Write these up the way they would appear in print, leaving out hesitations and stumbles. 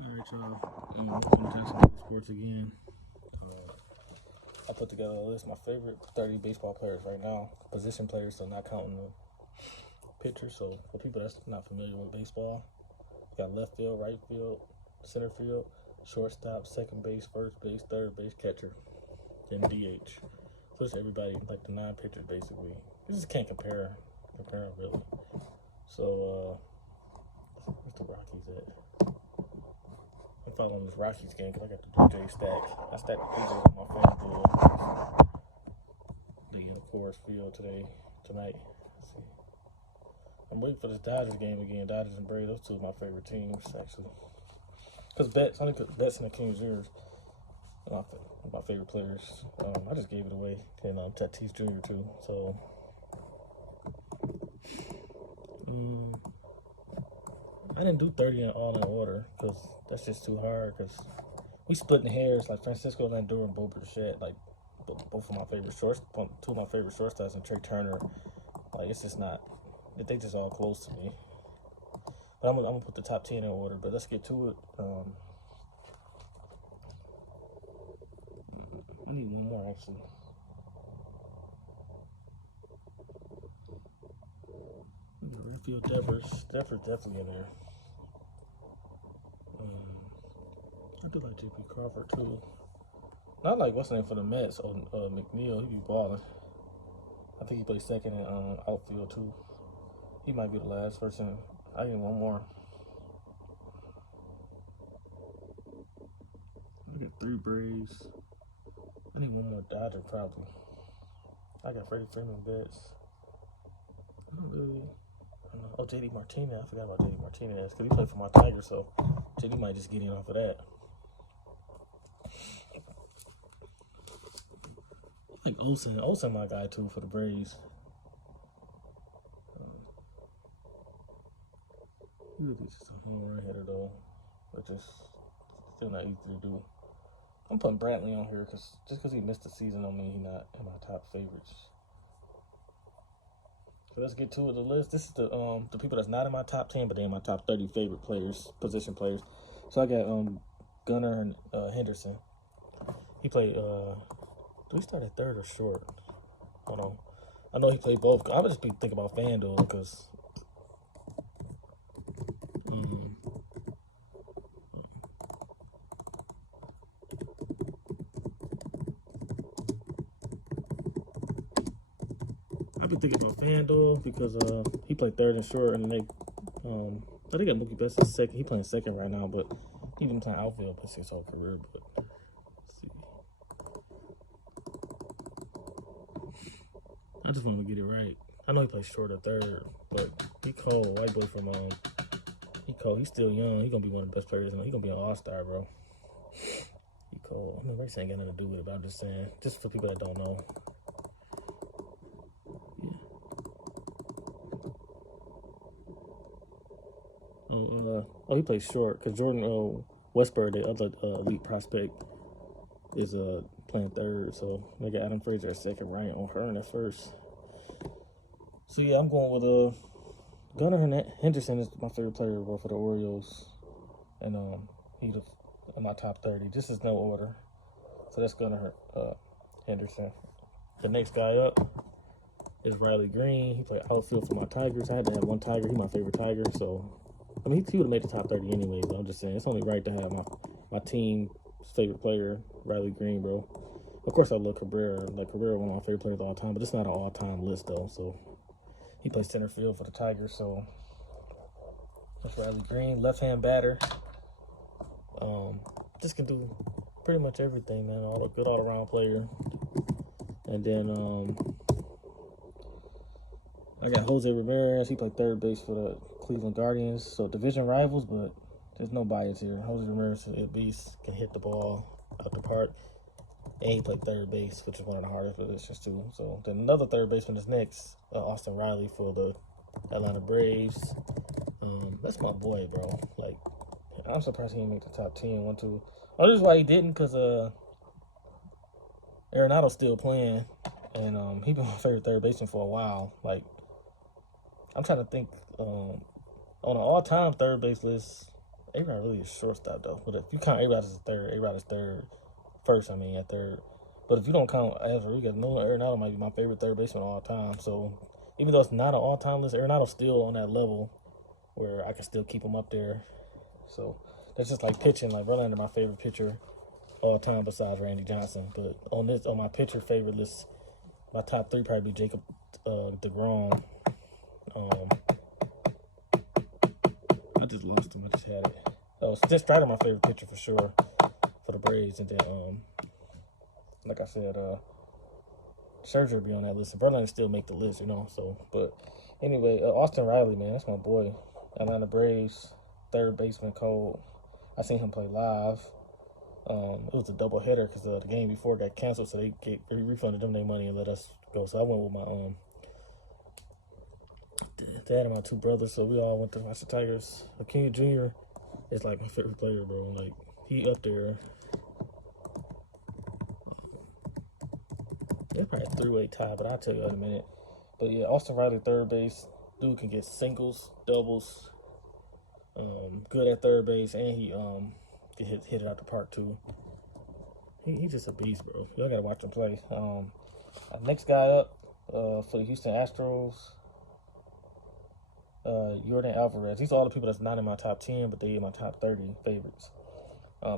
Alright, y'all. Welcome to Johnson Daily Sports again. I put together a list of my favorite 30 baseball players right now. Position players, so not counting the pitchers. So for people that's not familiar with baseball, you got left field, right field, center field, shortstop, second base, first base, third base, catcher, then DH. So it's everybody, like the 9 pitchers basically. You just can't compare them really. So where's the Rockies at? I'm following this Rockies game because I got the Blue Jays stack. I stacked the Blue Jays on my FanDuel. The Coors Field tonight. Let's see. I'm waiting for this Dodgers game again. Dodgers and Braves, those two are my favorite teams actually. Because Betts and the Kings are my favorite players. I just gave it away, and Tatis Jr. too. So. I didn't do 30 in all in order because that's just too hard. Because we splitting hairs like Francisco Lindor and Bo Bichette, like both of my favorite two of my favorite shortstops, and Trey Turner. Like it's just not, they just all close to me. But I'm gonna put the top 10 in order. But let's get to it. I need one more actually. Redfield Devers definitely in there. I do like J.P. Crawford too. Not like what's the name for the Mets or McNeil. He be balling. I think he plays second in outfield too. He might be the last person. I need one more. I got 3 Braves. I need one more Dodger probably. I got Freddie Freeman Betts. I don't know. Oh, JD Martinez. I forgot about JD Martinez because he played for my Tigers, so JD might just get in off of that. I like Olsen my guy too for the Braves. Really just a home run hitter though, which is still not easy to do. I'm putting Brantley on here just because he missed the season don't mean he's not in my top favorites. So let's get to the list. This is the people that's not in my top 10, but they're in my top 30 favorite players, position players. So I got Gunnar and Henderson. He played. Do he start at third or short? Hold on. I know he played both. I would just be thinking about FanDuel because. I've been thinking about FanDuel because he played third and short, and they got Mookie Betts in second. He playing second right now, but he been playing outfield for his whole career. But let's see, I just want to get it right. I know he plays short or third, but he cold. White boy from he cold. He's still young. He gonna be one of the best players. He gonna be an all-star, bro. He cold. I mean, race ain't got nothing to do with it, but I'm just saying, just for people that don't know. He plays short because Jordan Westburg, the other elite prospect, is playing third. So they got Adam Frazier at second, Ryan O'Hearn at first. So yeah, I'm going with Gunnar Henderson is my favorite player for the Orioles, and he's in my top 30. This is no order, so that's Gunnar Henderson. The next guy up is Riley Green. He played outfield for my Tigers. I had to have one Tiger. He's my favorite Tiger, so. I mean, he would have made the top 30 anyways, but I'm just saying, it's only right to have my team's favorite player, Riley Green, bro. Of course, I love Cabrera. Like, Cabrera one of my favorite players of all time, but it's not an all-time list, though. So, he plays center field for the Tigers, so that's Riley Green, left-hand batter. Just can do pretty much everything, man. Good all-around player. And then, I got Jose Ramirez. He played third base for the Cleveland Guardians. So division rivals, but there's no bias here. Jose Ramirez is a beast, can hit the ball out the park. And he played third base, which is one of the hardest positions too. So then another third baseman is next, Austin Riley for the Atlanta Braves. That's my boy, bro. Like, I'm surprised he didn't make the top 10. 1, 2. Oh, this is why he didn't, because Arenado's still playing. And he been my favorite third baseman for a while. Like, I'm trying to think on an all-time third base list, A-Rod really is shortstop though. But if you count A-Rod as a third, A-Rod is first. I mean, at third. But if you don't count Rodriguez, Nolan Arenado might be my favorite third baseman of all time. So even though it's not an all-time list, Arenado's still on that level where I can still keep him up there. So that's just like pitching. Like Verlander, my favorite pitcher all time besides Randy Johnson. But on my pitcher favorite list, my top three probably be Jacob DeGrom. I just lost him. I just had it. Oh, Strider, my favorite pitcher for sure for the Braves, and then like I said, Scherzer be on that list. And Verlander still make the list, you know. So, but anyway, Austin Riley, man, that's my boy. Atlanta Braves, third baseman, cold. I seen him play live. It was a double header because the game before got canceled, so they refunded them their money and let us go. So I went with my dad and my two brothers, so we all went to watch the Tigers. King Jr. is like my favorite player, bro. Like he up there. It's probably a three-way tie, but I'll tell you in a minute. But yeah, Austin Riley, third base. Dude can get singles, doubles. Good at third base, and he can hit it out the park too. He's just a beast, bro. Y'all gotta watch him play. Next guy up for the Houston Astros, Jordan Alvarez. These are all the people that's not in my top 10, but they in my top 30 favorites.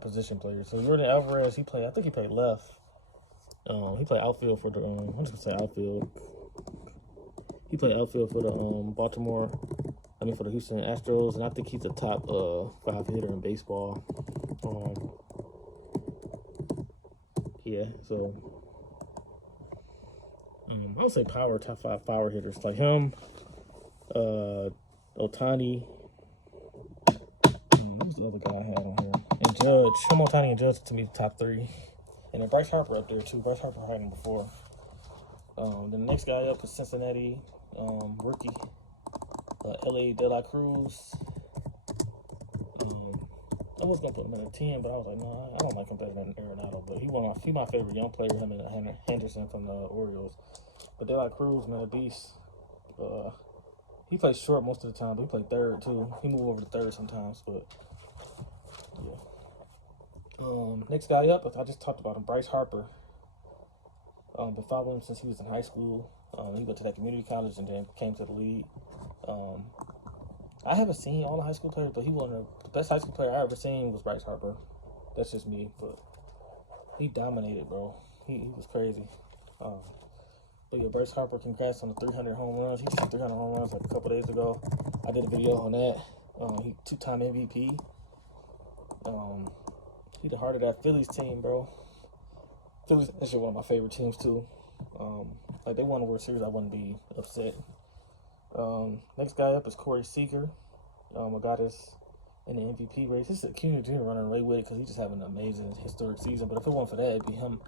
Position players. So Jordan Alvarez, I think he played left. He played outfield for the I'm just gonna say outfield. He played outfield for the for the Houston Astros, and I think he's the top 5 hitter in baseball. Yeah, so I would say top 5 power hitters like him, Ohtani. Who's the other guy I had on here? And Judge. Him, Ohtani, and Judge to me the top 3. And then Bryce Harper up there too. Bryce Harper had him before. The next guy up is Cincinnati rookie, L.A. De La Cruz. I was gonna put him in a 10, but I was like, no, I don't like him better than Arenado. But he's my favorite young player. Him and Henderson from the Orioles. But De La Cruz, man, a beast. He plays short most of the time, but he played third too. He moved over to third sometimes, but yeah. Next guy up, I just talked about him, Bryce Harper. Been following him since he was in high school. He went to that community college and then came to the league. I haven't seen all the high school players, but the best high school player I ever seen was Bryce Harper. That's just me, but he dominated, bro. He was crazy. But yeah, Bryce Harper, congrats on the 300 home runs. He hit 300 home runs like a couple days ago. I did a video on that. He 2-time MVP. He the heart of that Phillies team, bro. Phillies, that's one of my favorite teams too. Like they won the World Series, I wouldn't be upset. Next guy up is Corey Seager. I got us in the MVP race. This is King Jr. running away with it because he's just having an amazing historic season. But if it weren't for that, it'd be him.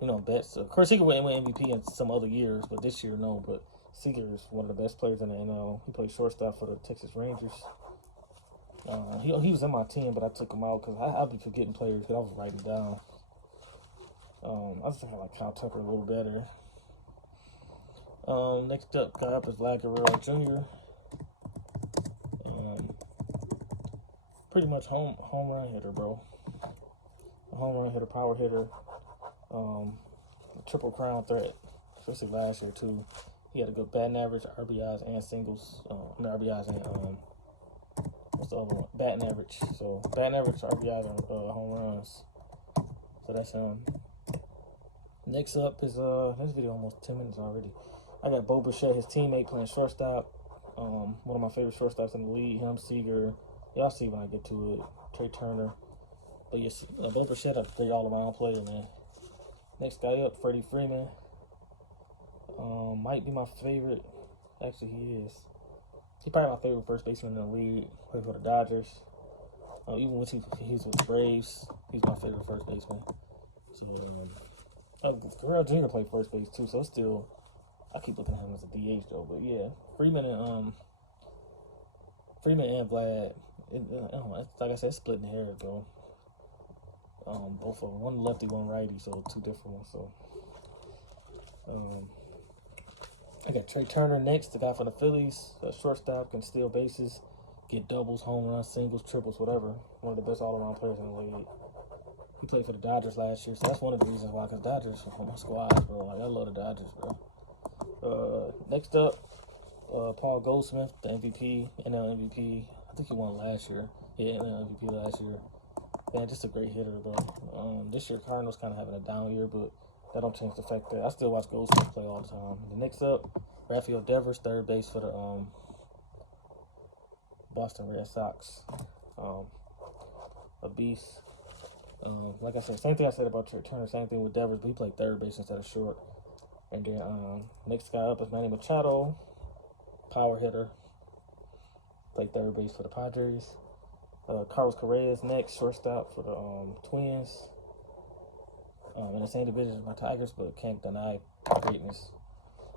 You know, best. Corey Seager went MVP in some other years, but this year no. But Seager is one of the best players in the NL. He played shortstop for the Texas Rangers. He was in my team, but I took him out because I'll be forgetting players because I was writing down. I just think I like Kyle Tucker a little better. Next guy up is Vlad Guerrero Jr. Pretty much home run hitter, bro. A home run hitter, power hitter. Triple crown threat, especially last year too. He had a good batting average, RBIs and singles. RBIs and what's the other one? Batting average. So batting average, RBIs, and home runs. So that's him. Next up is this video almost 10 minutes already. I got Bo Bichette, his teammate, playing shortstop. One of my favorite shortstops in the league. Him, Seager. Y'all see when I get to it. Trey Turner. But yes, Bo Bichette, a great all-around player, man. Next guy up, Freddie Freeman. Might be my favorite. Actually, he is. He's probably my favorite first baseman in the league. Played for the Dodgers. Even when he's with the Braves, he's my favorite first baseman. So, Guerrero Jr. played first base too, so it's still, I keep looking at him as a DH though. But yeah, Freeman and Vlad, like I said, splitting hairs, bro. Both of them, one lefty, one righty, so 2 different ones. So, I got Trey Turner next, the guy from the Phillies, shortstop, can steal bases. get doubles, home runs, singles, triples, whatever. One of the best all-around players in the league. He played for the Dodgers last year, so that's one of the reasons why. Cause Dodgers on my squad, bro. Like I love the Dodgers, bro. Next up, Paul Goldsmith, the MVP, NL MVP. I think he won last year. Yeah, NL MVP last year. Man, just a great hitter, bro. This year Cardinals kind of having a down year, but that don't change the fact that I still watch Goldsmith play all the time. And the next up, Rafael Devers, third base for the Boston Red Sox. A beast. Like I said, same thing I said about Turner, same thing with Devers, but he played third base instead of short. And then next guy up is Manny Machado, power hitter. Played third base for the Padres. Carlos Correa is next, shortstop for the Twins. In the same division as my Tigers, but can't deny greatness.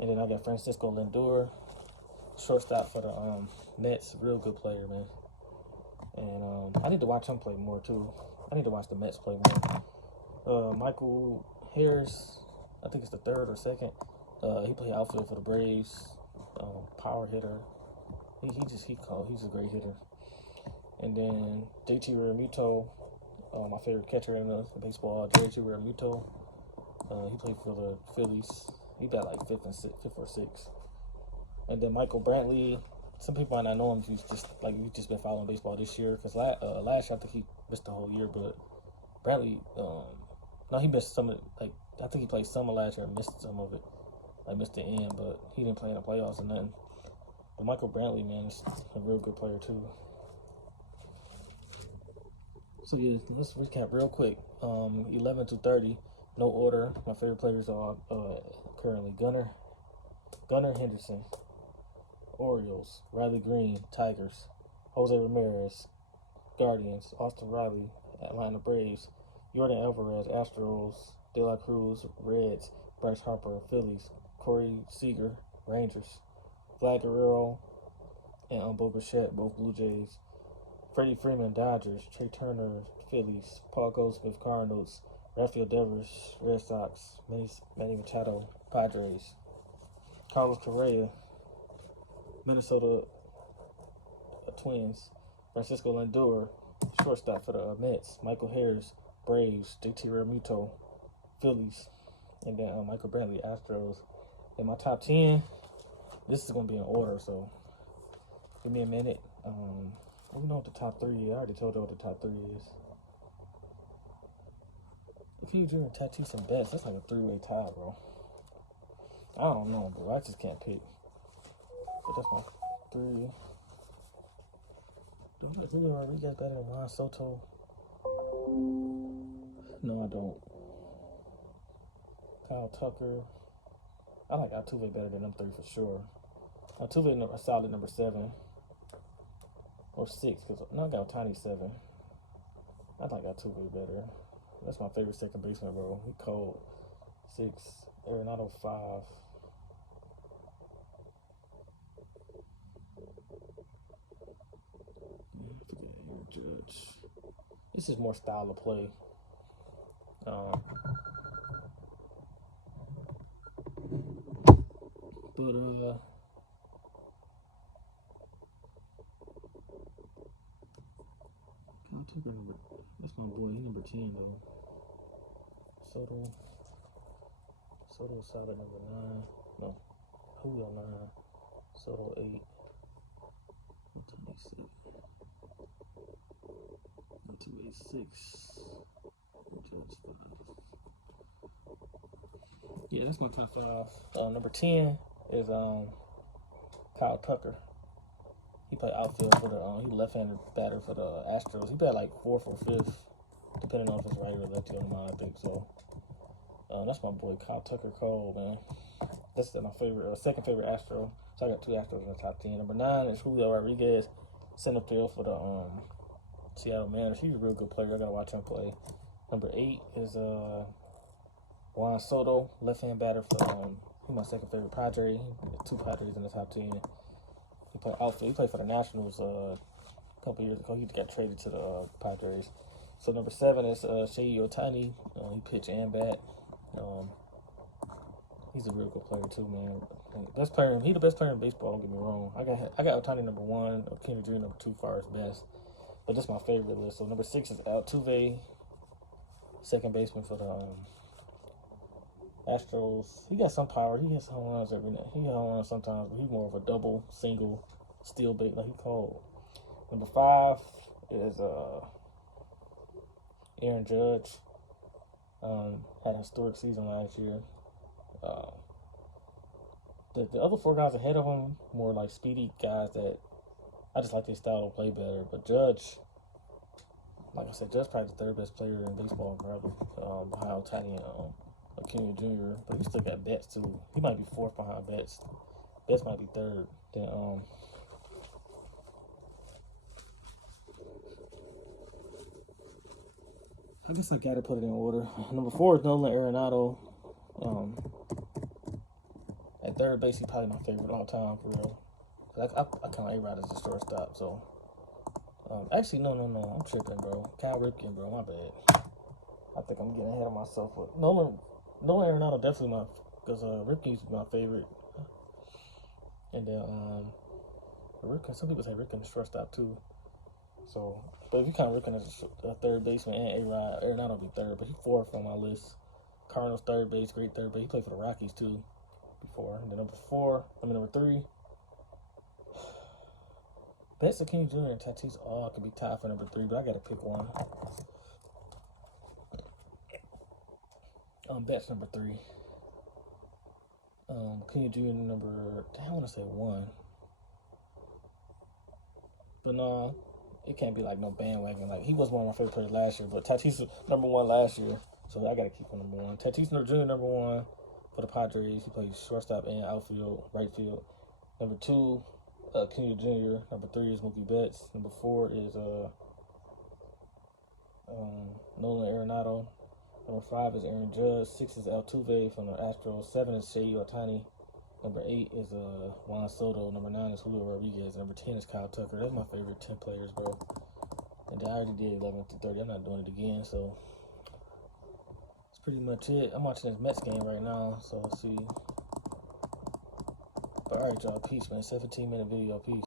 And then I got Francisco Lindor, shortstop for the Mets. Real good player, man. And I need to watch him play more too. I need to watch the Mets play more. Michael Harris, I think it's the third or second. He played outfield for the Braves. Power hitter. He's a great hitter. And then JT Realmuto, my favorite catcher in the baseball, JT Realmuto. He played for the Phillies. He got like fifth or sixth. And then Michael Brantley. Some people might not know him if you've just been following baseball this year. Because last year I think he missed the whole year, but Brantley, no, he missed some of it. Like I think he played some of last year and missed some of it. I missed the end, but he didn't play in the playoffs or nothing. But Michael Brantley, man, is a real good player too. So yeah, let's recap real quick. 11 to 30, no order. My favorite players are currently Gunnar Henderson, Orioles, Riley Green, Tigers, Jose Ramirez, Guardians, Austin Riley, Atlanta Braves, Jordan Alvarez, Astros, De La Cruz, Reds, Bryce Harper, Phillies, Corey Seager, Rangers, Vlad Guerrero, and Bo Bichette, both Blue Jays. Freddie Freeman, Dodgers. Trey Turner, Phillies. Paul Goldsmith, Cardinals. Rafael Devers, Red Sox. Manny Machado, Padres. Carlos Correa, Minnesota Twins. Francisco Lindor, shortstop for the Mets. Michael Harris, Braves. JT Realmuto, Phillies. And then Michael Brantley, Astros. In my top 10, this is going to be in order, so give me a minute. I don't know what the top 3 is. I already told you what the top 3 is. If you drew Tatis and Betts, that's like a 3-way tie, bro. I don't know, bro. I just can't pick. But that's my 3. Do I like Julio Rodriguez better than Juan Soto? No, I don't. Kyle Tucker. I like Altuve better than them 3 for sure. Altuve a solid number 7. Or 6, because now I got Tiny 7. I like Altuve better. That's my favorite second baseman, bro. He cold. 6. Arenado 5. I forget Aaron Judge. This is more style of play. Kyle Tucker that's my boy. He number 10 though. Soto solid number 9. No, Julio 9. Soto 8. Tony 6. Judge 5. Yeah, that's my top 5. Number 10 is Kyle Tucker. He played outfield for the he left-handed batter for the Astros. He played like 4th or 5th, depending on if it's right or lefty on mine, I think so. That's my boy Kyle Tucker Cole, man. That's my favorite, second favorite Astro. So I got 2 Astros in the top 10. Number 9 is Julio Rodriguez, center field for the Seattle Mariners. He's a real good player. I gotta watch him play. Number 8 is Juan Soto, left-hand batter for he's my second favorite Padre. 2 Padres in the top 10. He played outfield. He played for the Nationals a couple years ago. He got traded to the Padres. So number 7 is Shohei Ohtani. He pitch and bat. He's a real good player too, man. Best player. He the best player in baseball. Don't get me wrong. I got Otani number 1, Kenny Drew number 2, far as best. But this is my favorite list. So number 6 is Altuve, second baseman for the Astros. He got some power. He hits home runs every night. He hit home runs sometimes, but he's more of a double, single, steal bait like he called. Number 5 is Aaron Judge. Had a historic season last year. The other 4 guys ahead of him more like speedy guys that I just like their style to play better. But Judge, like I said, Judge probably the 3rd best player in baseball, probably behind Otani and Acuna Jr. But he still got Betts too. He might be 4th behind Betts. Betts might be 3rd. Then I guess I gotta put it in order. Number 4 is Nolan Arenado. At 3rd base, he's probably my favorite all time for real. I count A-Rod as a shortstop. So actually, no, I'm tripping, bro. Cal Ripken, bro, my bad. I think I'm getting ahead of myself. But Nolan Arenado definitely because Ripken used to be my favorite. And then Ripken, some people say Ripken is shortstop too. So, but if you count Ripken as a 3rd baseman and A-Rod, Arenado will be 3rd, but he's 4th on my list. Cardinals 3rd base, great 3rd base. He played for the Rockies too before. And then number 3. Betts, King Jr. and Tatis all could be tied for number 3, but I gotta pick one. Betts number 3. King Jr. number, I want to say 1. But no, it can't be like no bandwagon. Like he was one of my favorite players last year, but Tatis was number 1 last year, so I gotta keep him number 1. Tatis Jr. number 1 for the Padres. He plays shortstop and outfield, right field. Number 2, King Jr. Number 3 is Mookie Betts. Number 4 is Nolan Arenado. Number 5 is Aaron Judge. 6 is Altuve from the Astros. 7 is Shohei Ohtani. Number 8 is Juan Soto. Number 9 is Julio Rodriguez. Number 10 is Kyle Tucker. That's my favorite 10 players, bro. And I already did 11 through 30. I'm not doing it again, so that's pretty much it. I'm watching this Mets game right now, so let's see. But all right, y'all. Peace, man. 17-minute video. Peace.